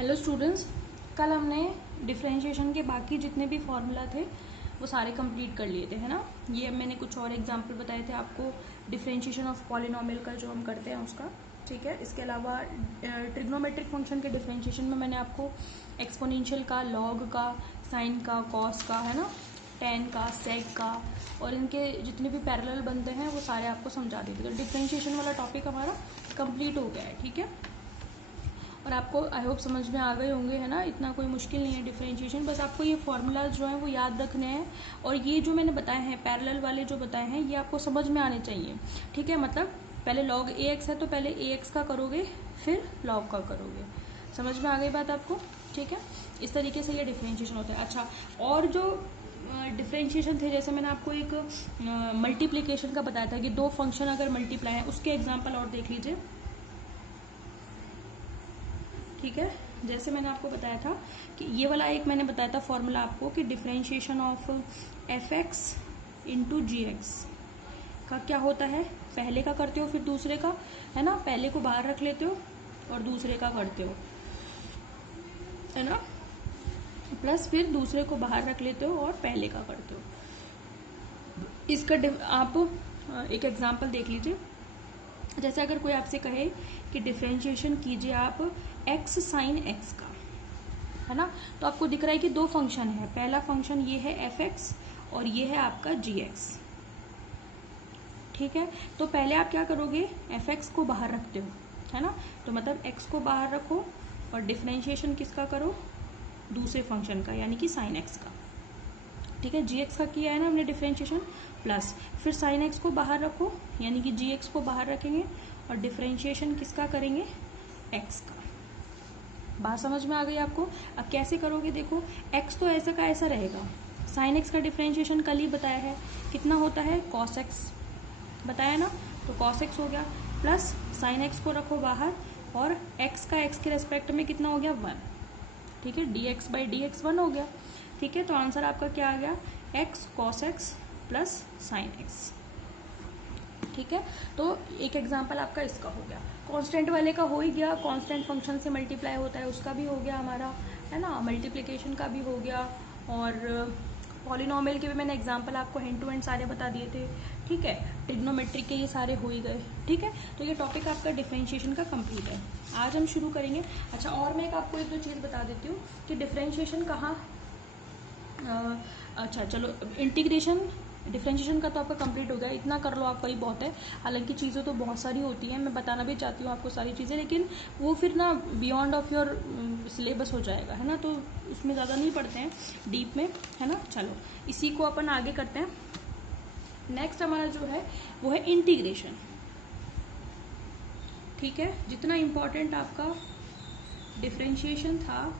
Hello students, कल हमने differentiation के बाकी जितने भी फॉर्मूला थे वो सारे कंप्लीट कर लिए थे, है ना। ये अब मैंने कुछ और एग्जांपल बताए थे आपको डिफरेंशिएशन ऑफ पॉलिनोमियल का जो हम करते हैं उसका, ठीक है। इसके अलावा ट्रिग्नोमेट्रिक फंक्शन के डिफरेंशिएशन में मैंने आपको एक्सपोनेंशियल का, लॉग का, साइन का, कॉस का, है ना, टेन का, सेक का और इनके जितने भी पैरेलल बनते हैं वो सारे आपको समझा दिए थे। तो डिफरेंशिएशन वाला टॉपिक हमारा कंप्लीट हो गया है, ठीक है। और आपको आई होप समझ में आ गए होंगे, है ना। इतना कोई मुश्किल नहीं है डिफरेंशिएशन, बस आपको ये फॉर्मूलाज जो हैं वो याद रखने हैं। और ये जो मैंने बताए हैं पैरेलल वाले जो बताए हैं ये आपको समझ में आने चाहिए, ठीक है। मतलब पहले log ax है तो पहले ax का करोगे फिर log का करोगे। समझ में आ गई बात आपको, ठीक है। इस तरीके से ये डिफरेंशिएशन होता है। अच्छा, और जो डिफरेंशिएशन थे, जैसे मैंने आपको एक मल्टीप्लिकेशन का बताया था कि दो फंक्शन अगर मल्टीप्लाई है, उसके एग्जाम्पल और देख लीजिए, ठीक है। जैसे मैंने आपको बताया था कि ये वाला एक मैंने बताया था फॉर्मूला आपको कि differentiation of f x into g x का क्या होता है। पहले का करते हो फिर दूसरे का, है ना, पहले को बाहर रख लेते हो और दूसरे का करते हो, है ना, प्लस फिर दूसरे को बाहर रख लेते हो और पहले का करते हो। इसका आप एक एग्जांपल देख लीजिए। जैसे अगर कोई आपसे कहे कि डिफरेंशिएशन कीजिए आप x साइन x का, है ना, तो आपको दिख रहा है कि दो फंक्शन है। पहला फंक्शन ये है f(x) और ये है आपका g(x), ठीक है। तो पहले आप क्या करोगे, f(x) को बाहर रखते हो, है ना, तो मतलब x को बाहर रखो और डिफरेंशिएशन किसका करो, दूसरे फंक्शन का यानी कि साइन x का, ठीक है। gx का किया है ना हमने डिफरेंशिएशन, प्लस फिर साइन x को बाहर रखो यानी कि gx को बाहर रखेंगे और डिफरेंशिएशन किसका करेंगे, x का। बात समझ में आ गई आपको। अब कैसे करोगे, देखो x तो ऐसा का ऐसा रहेगा, साइन x का डिफरेंशिएशन कल ही बताया है, कितना होता है cos x बताया ना, तो cos x हो गया, प्लस साइन x को रखो बाहर और x का x के रेस्पेक्ट में कितना हो गया 1, ठीक है, dx बाई dx 1 हो गया, ठीक है। तो आंसर आपका क्या आ गया, x cos x plus sign x, ठीक है। तो एक एग्जांपल आपका इसका हो गया। कांस्टेंट वाले का हो ही गया, कांस्टेंट फंक्शन से मल्टीप्लाई होता है उसका भी हो गया हमारा, है ना, मल्टीप्लिकेशन का भी हो गया। और पॉलिनोमियल के भी मैंने एग्जांपल आपको हैंड टू हैंड सारे बता दिए थे, ठीक है। ट्रिग्नोमेट्रिक के ये सारे हो ही गए, ठीक है। तो ये टॉपिक आपका डिफरेंशिएशन का कंप्लीट है। आज हम शुरू करेंगे। अच्छा, और मैं आपको एक दो चीज़ बता देती हूँ कि डिफरेंशिएशन कहाँ, अच्छा चलो, इंटीग्रेशन डिफरेंशिएशन का तो आपका कंप्लीट हो गया, इतना कर लो आप, वही बहुत है। हालांकि चीज़ें तो बहुत सारी होती हैं, मैं बताना भी चाहती हूँ आपको सारी चीज़ें, लेकिन वो फिर ना बियॉन्ड ऑफ योर सिलेबस हो जाएगा, है ना, तो उसमें ज़्यादा नहीं पढ़ते हैं डीप में, है ना। चलो इसी को अपन आगे करते हैं। नेक्स्ट हमारा जो है वो है इंटीग्रेशन, ठीक है। जितना इम्पोर्टेंट आपका डिफरेंशिएशन था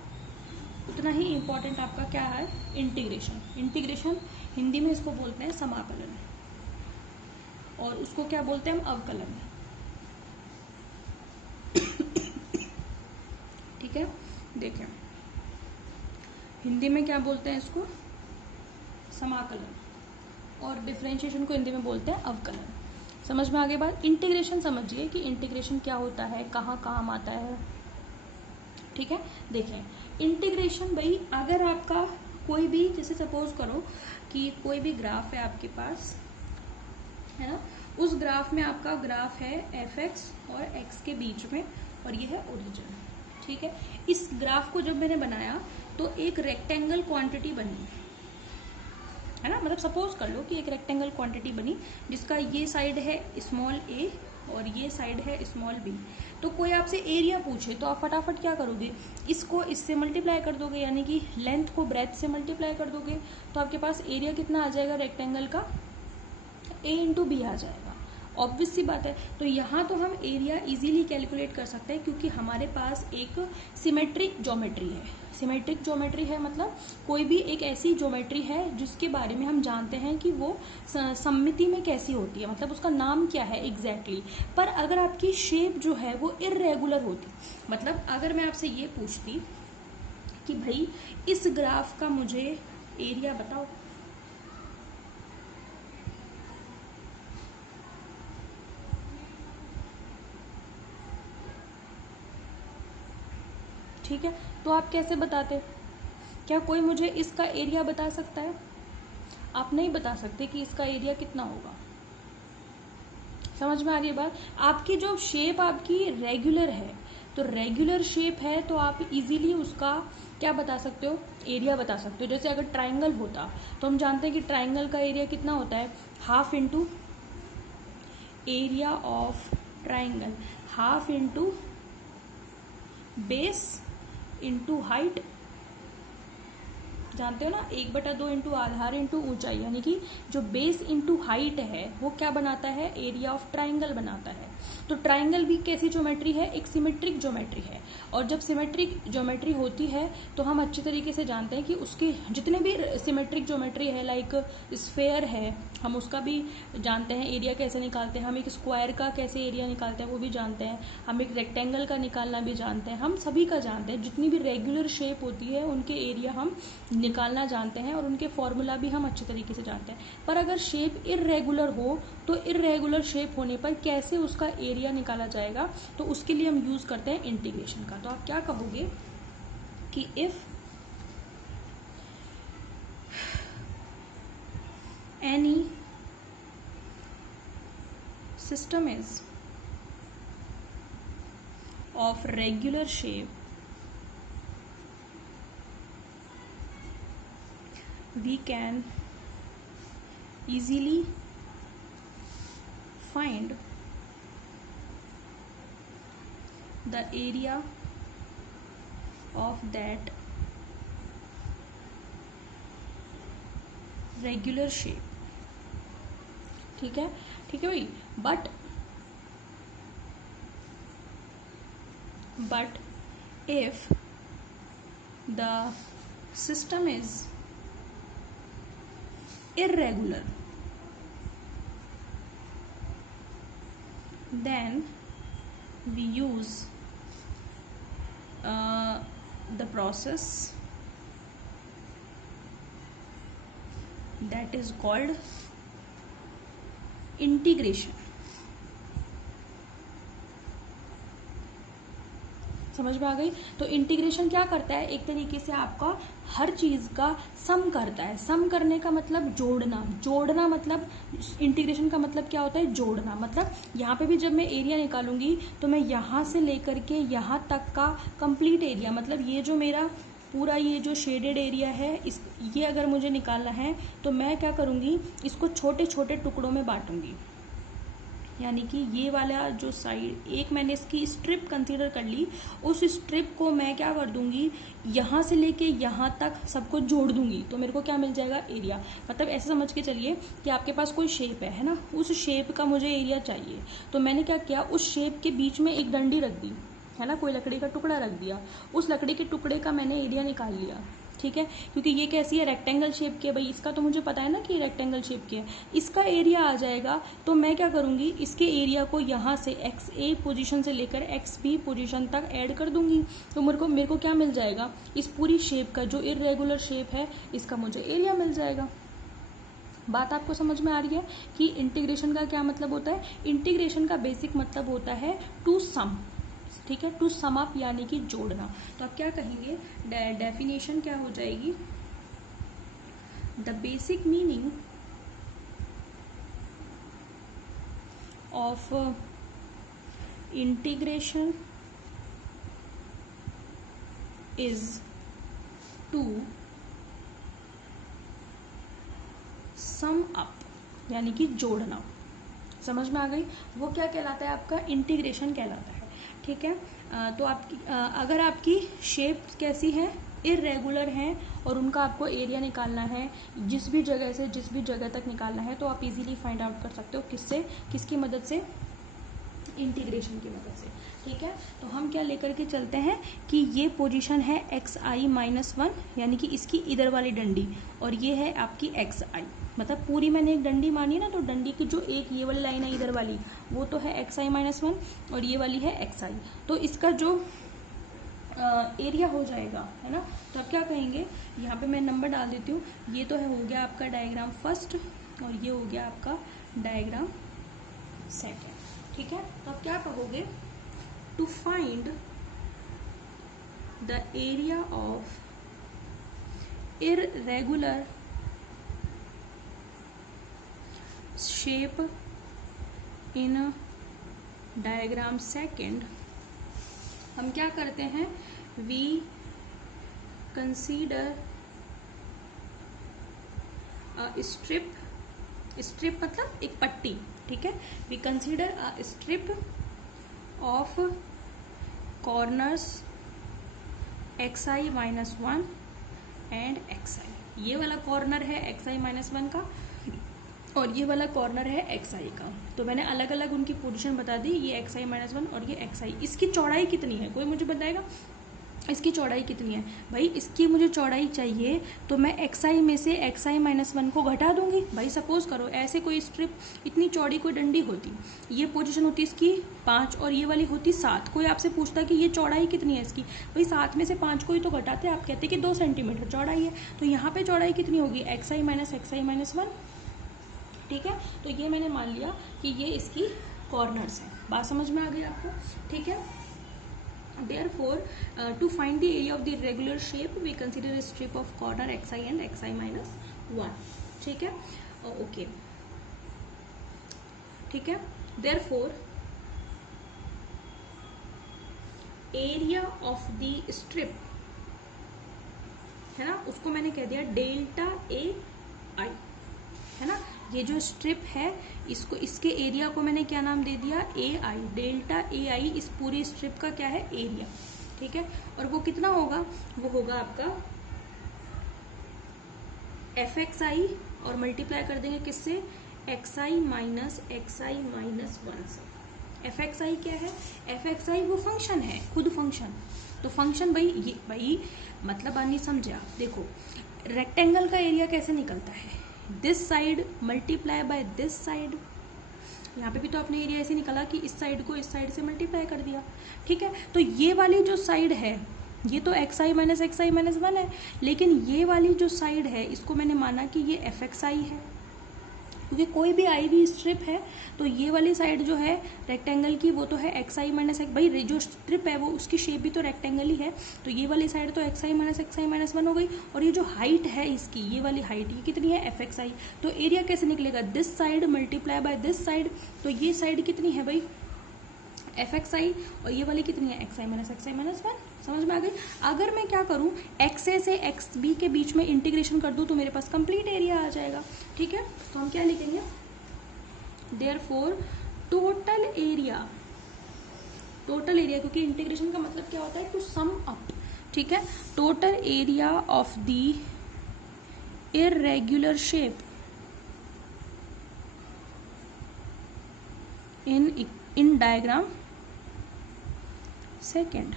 उतना ही इम्पोर्टेंट आपका क्या है, इंटीग्रेशन। इंटीग्रेशन हिंदी में इसको बोलते हैं समाकलन और उसको क्या बोलते हैं हम, अवकलन, ठीक है। देखें हिंदी में क्या बोलते हैं इसको, समाकलन, और डिफरेंशिएशन को हिंदी में बोलते हैं अवकलन। समझ में आगे बात। इंटीग्रेशन समझिए कि इंटीग्रेशन क्या होता है, कहाँ काम आता है, ठीक है। देखें इंटीग्रेशन, भाई अगर आपका कोई भी, जैसे सपोज करो कि कोई भी ग्राफ है आपके पास, है ना, उस ग्राफ में आपका ग्राफ है एफ एक्स और एक्स के बीच में और ये है ओरिजिन, ठीक है। इस ग्राफ को जब मैंने बनाया तो एक रेक्टेंगल क्वांटिटी बनी, है ना, मतलब सपोज कर लो कि एक रेक्टेंगल क्वांटिटी बनी जिसका ये साइड है स्मॉल ए और ये साइड है स्मॉल बी। तो कोई आपसे एरिया पूछे तो आप फटाफट क्या करोगे, इसको इससे मल्टीप्लाई कर दोगे, यानी कि लेंथ को ब्रेथ से मल्टीप्लाई कर दोगे, तो आपके पास एरिया कितना आ जाएगा रेक्टेंगल का, ए इंटू बी आ जाएगा। ऑब्वियस सी बात है। तो यहाँ तो हम एरिया इजीली कैलकुलेट कर सकते हैं क्योंकि हमारे पास एक सिमेट्रिक ज्योमेट्री है। सिमेट्रिक ज्योमेट्री है मतलब कोई भी एक ऐसी ज्योमेट्री है जिसके बारे में हम जानते हैं कि वो सममिति में कैसी होती है, मतलब उसका नाम क्या है एग्जैक्टली। पर अगर आपकी शेप जो है वो इर्रेगुलर होती, मतलब अगर मैं आपसे ये पूछती कि भाई इस ग्राफ का मुझे एरिया बताओ, ठीक है, तो आप कैसे बताते? क्या कोई मुझे इसका एरिया बता सकता है? आप नहीं बता सकते कि इसका एरिया कितना होगा। समझ में आ रही है बात? आपकी जो शेप आपकी रेगुलर है, तो रेगुलर शेप है तो आप इजीली उसका क्या बता सकते हो? एरिया बता सकते हो। जैसे अगर ट्राइंगल होता तो हम जानते हैं कि ट्राइंगल का एरिया कितना होता है, half into area of triangle, half into base into height, जानते हो ना, 1/2 इंटू आधार इंटू ऊंचाई, यानी कि जो बेस इंटू हाइट है वो क्या बनाता है? एरिया ऑफ ट्राइंगल बनाता है। तो ट्राइंगल भी कैसी ज्योमेट्री है? एक सिमेट्रिक ज्योमेट्री है। और जब सिमेट्रिक ज्योमेट्री होती है तो हम अच्छी तरीके से जानते हैं कि उसके जितने भी सिमेट्रिक ज्योमेट्री है, लाइक स्फेयर है, हम उसका भी जानते हैं एरिया कैसे निकालते हैं। हम एक स्क्वायर का कैसे एरिया निकालते हैं वो भी जानते हैं। हम एक रेक्टेंगल का निकालना भी जानते हैं। हम सभी का जानते हैं, जितनी भी रेगुलर शेप होती है उनके एरिया हम निकालना जानते हैं और उनके फॉर्मूला भी हम अच्छे तरीके से जानते हैं। पर अगर शेप इर्रेगुलर हो तो इर्रेगुलर शेप होने पर कैसे उसका एरिया निकाला जाएगा? तो उसके लिए हम यूज करते हैं इंटीग्रेशन का। तो आप क्या कहोगे कि if any system is of regular shape, we can easily find the area of that regular shape। ठीक है, ठीक है भाई। but if the system is irregular, then we use the process that is called integration। समझ में आ गई? तो integration क्या करता है? एक तरीके से आपका हर चीज का सम करता है। सम करने का मतलब जोड़ना, जोड़ना मतलब इंटीग्रेशन का मतलब क्या होता है? जोड़ना। मतलब यहाँ पे भी जब मैं एरिया निकालूंगी तो मैं यहाँ से लेकर के यहाँ तक का कंप्लीट एरिया, मतलब ये जो मेरा पूरा ये जो शेडेड एरिया है ये अगर मुझे निकालना है तो मैं क्या करूंगी? इसको छोटे छोटे टुकड़ों में बांटूंगी। यानी कि ये वाला जो साइड, एक मैंने इसकी स्ट्रिप कंसीडर कर ली, उस स्ट्रिप को मैं क्या कर दूंगी? यहाँ से लेके यहाँ तक सबको जोड़ दूंगी तो मेरे को क्या मिल जाएगा? एरिया। मतलब ऐसे समझ के चलिए कि आपके पास कोई शेप है ना, उस शेप का मुझे एरिया चाहिए। तो मैंने क्या किया? उस शेप के बीच में एक डंडी रख दी, है ना, कोई लकड़ी का टुकड़ा रख दिया, उस लकड़ी के टुकड़े का मैंने एरिया निकाल लिया। ठीक है, क्योंकि ये कैसी है? रेक्टेंगल शेप की है भाई, इसका तो मुझे पता है ना कि रेक्टेंगल शेप की है। इसका एरिया आ जाएगा तो मैं क्या करूंगी? इसके एरिया को यहाँ से XA पोजीशन से लेकर XB पोजीशन तक ऐड कर दूंगी। तो मेरे को क्या मिल जाएगा? इस पूरी शेप का जो इर्रेगुलर शेप है इसका मुझे एरिया मिल जाएगा। बात आपको समझ में आ रही है कि इंटीग्रेशन का क्या मतलब होता है? इंटीग्रेशन का बेसिक मतलब होता है टू सम। ठीक है, टू सम अप यानी कि जोड़ना। तो आप क्या कहेंगे? डेफिनेशन क्या हो जाएगी? The basic meaning of integration is to sum up, यानी कि जोड़ना। समझ में आ गई? वो क्या कहलाता है? आपका इंटीग्रेशन कहलाता है। ठीक है, तो आपकी अगर आपकी शेप कैसी है? इर्रेगुलर हैं और उनका आपको एरिया निकालना है, जिस भी जगह से जिस भी जगह तक निकालना है, तो आप इजीली फाइंड आउट कर सकते हो। किससे? किसकी मदद से? इंटीग्रेशन की मदद से। ठीक है, तो हम क्या लेकर के चलते हैं कि ये पोजीशन है xi-1, यानी कि इसकी इधर वाली डंडी, और ये है आपकी xi। मतलब पूरी मैंने एक डंडी मानी है ना, तो डंडी की जो एक ये वाली लाइन है इधर वाली, वो तो है xi-1 और ये वाली है xi। तो इसका जो एरिया हो जाएगा, है ना, तो आप क्या कहेंगे? यहाँ पे मैं नंबर डाल देती हूँ। ये तो है, हो गया आपका डायग्राम फर्स्ट और ये हो गया आपका डायग्राम सेकंड। ठीक है, तो आप क्या कहोगे? To find the area of irregular shape in diagram second, हम क्या करते हैं, we consider a strip मतलब एक पट्टी, ठीक है, we consider a strip of corners xi minus 1 and xi, ये वाला कॉर्नर है xi माइनस 1 का और ये वाला कॉर्नर है xi का। तो मैंने अलग अलग उनकी पोजीशन बता दी, ये xi माइनस 1 और ये xi। इसकी चौड़ाई कितनी है, कोई मुझे बताएगा इसकी चौड़ाई कितनी है? भाई इसकी मुझे चौड़ाई चाहिए तो मैं xi में से xi माइनस 1 को घटा दूंगी। भाई सपोज करो ऐसे कोई स्ट्रिप इतनी चौड़ी कोई डंडी होती, ये पोजीशन होती इसकी 5 और ये वाली होती 7। कोई आपसे पूछता कि ये चौड़ाई कितनी है इसकी, भाई 7 में से 5 को ही तो घटाते, आप कहते कि 2 सेंटीमीटर चौड़ाई है, तो यहाँ पे चौड़ाई कितनी होगी, xi माइनस 1, ठीक है। तो ये मैंने मान लिया कि ये इसकी कॉर्नर्स है। बात समझ में आ गई आपको, ठीक है। Therefore, to find the area of the irregular shape, we consider a strip of corner xi and xi minus 1, ठीक है, ओके, ठीक है। Therefore, area of the strip है ना, उसको मैंने कह दिया डेल्टा ए आई, है ना। ये जो स्ट्रिप है इसको, इसके एरिया को मैंने क्या नाम दे दिया, ए आई, डेल्टा ए आई इस पूरी स्ट्रिप का क्या है, एरिया, ठीक है। और वो कितना होगा, वो होगा आपका एफ एक्स आई और मल्टीप्लाई कर देंगे किससे, xi माइनस 1 से। एफ एक्स आई क्या है, एफ एक्स आई वो फंक्शन है, खुद फंक्शन। तो फंक्शन भाई ये भाई मतलब नहीं समझे आप, देखो रेक्टेंगल का एरिया कैसे निकलता है, this side multiply by this side. यहाँ पे भी तो आपने एरिया ऐसे निकाला कि इस साइड को इस साइड से मल्टीप्लाई कर दिया, ठीक है। तो ये वाली जो साइड है ये तो xi माइनस 1 है, लेकिन ये वाली जो साइड है इसको मैंने माना कि ये एफ एक्स आई है, क्योंकि कोई भी आई भी स्ट्रिप है तो ये वाली साइड जो है रेक्टेंगल की वो तो है xi माइनस 1, भाई जो स्ट्रिप है वो उसकी शेप भी तो रेक्टेंगल ही है, तो ये वाली साइड तो xi माइनस 1 हो गई। और ये जो हाइट है इसकी, ये वाली हाइट ये कितनी है, एफ एक्स आई। तो एरिया कैसे निकलेगा, this side multiply by this side, तो ये साइड कितनी है भाई, एफ एक्स आई, और ये वाली कितनी है, xi माइनस 1। समझ में आ गई। अगर मैं क्या करूं, एक्स ए से एक्स बी के बीच में इंटीग्रेशन कर दूं तो मेरे पास कंप्लीट एरिया आ जाएगा, ठीक है। तो हम क्या लिखेंगे, देयरफॉर टोटल एरिया, क्योंकि इंटीग्रेशन का मतलब क्या होता है, टू सम अप, ठीक है। Total area of the irregular shape in diagram second,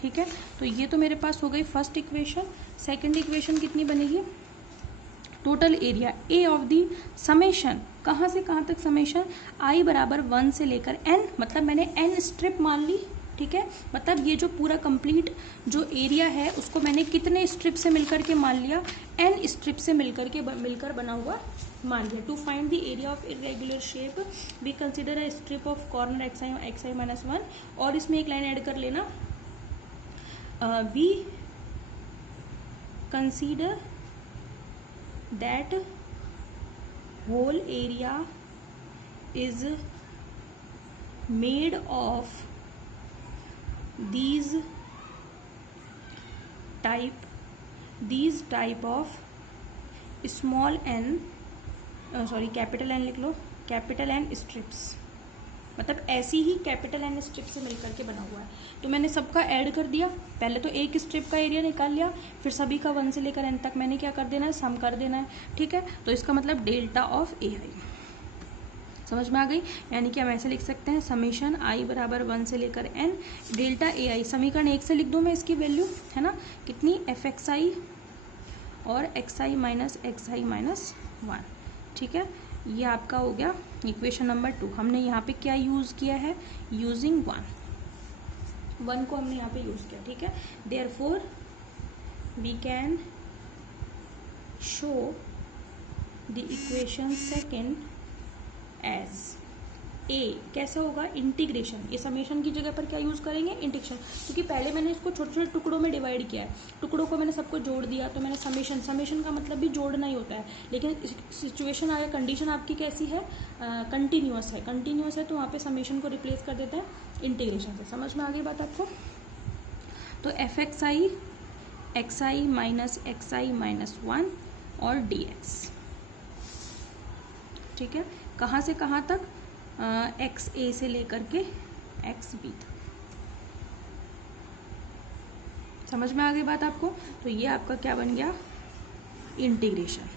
ठीक है। तो ये तो मेरे पास हो गई फर्स्ट इक्वेशन। सेकेंड इक्वेशन कितनी बनेगी, total area A of the summation, कहाँ से कहाँ तक समेशन, आई बराबर 1 से लेकर n, मतलब मैंने n स्ट्रिप मान ली, ठीक है। मतलब ये जो पूरा कंप्लीट जो एरिया है उसको मैंने कितने स्ट्रिप से मिलकर के मान लिया, n स्ट्रिप से मिलकर बना हुआ मान लिया। To find the area of irregular shape we consider a strip of corner xi minus 1, और इसमें एक लाइन ऐड कर लेना, we consider that whole area is made of these type of small n, capital n लिख लो, capital n strips, मतलब ऐसी ही capital N strip से मिलकर के बना हुआ है। तो मैंने सबका ऐड कर दिया, पहले तो एक स्ट्रिप का एरिया निकाल लिया, फिर सभी का 1 से लेकर n तक मैंने क्या कर देना है, सम कर देना है, ठीक है। तो इसका मतलब डेल्टा ऑफ ए आई, समझ में आ गई। यानी कि हम ऐसे लिख सकते हैं, समेशन आई बराबर 1 से लेकर n डेल्टा ए आई, समीकरण 1 से लिख दूँ मैं इसकी वैल्यू, है ना, कितनी, एफ एक्स आई और xi माइनस 1, ठीक है। ये आपका हो गया इक्वेशन नंबर 2। हमने यहाँ पे क्या यूज़ किया है, यूजिंग 1 को हमने यहाँ पे यूज़ किया, ठीक है। Therefore we can show the equation second as, a कैसे होगा, इंटीग्रेशन। ये समेशन की जगह पर क्या यूज करेंगे, इंटीग्रेशन, क्योंकि पहले मैंने इसको छोटे छोटे टुकड़ों में डिवाइड किया है, टुकड़ों को मैंने सबको जोड़ दिया, तो मैंने समेशन, समेशन का मतलब भी जोड़ना ही होता है। लेकिन सिचुएशन आया, कंडीशन आपकी कैसी है, कंटिन्यूअस है, कंटिन्यूअस है, तो वहाँ पे समेशन को रिप्लेस कर देते हैं इंटीग्रेशन से। समझ में आ गई बात आपको। तो एफ एक्स आई माइनस 1 और डी एक्स, ठीक है। कहाँ से कहाँ तक, एक्स ए से लेकर के एक्स बी तक। समझ में आ गई बात आपको। तो ये आपका क्या बन गया, इंटीग्रेशन।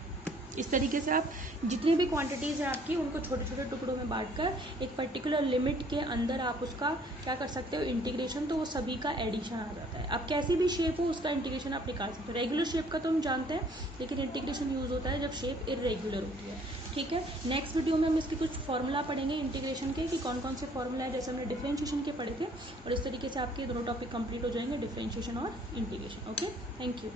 इस तरीके से आप जितनी भी क्वांटिटीज़ हैं आपकी, उनको छोटे छोटे टुकड़ों में बांटकर एक पर्टिकुलर लिमिट के अंदर आप उसका क्या कर सकते हो, इंटीग्रेशन, तो वो सभी का एडिशन आ जाता है। अब कैसी भी शेप हो उसका इंटीग्रेशन आप निकाल सकते हो। रेगुलर शेप का तो हम जानते हैं, लेकिन इंटीग्रेशन यूज होता है जब शेप इरेगुलर होती है, ठीक है। नेक्स्ट वीडियो में हम इसके कुछ फॉर्मूला पढ़ेंगे इंटीग्रेशन के, कि कौन कौन से फॉर्मूला है, जैसे हमने डिफरेंशिएशन के पढ़े थे। और इस तरीके से आपके दोनों टॉपिक कंप्लीट हो जाएंगे, डिफरेंशिएशन और इंटीग्रेशन। Okay, thank you.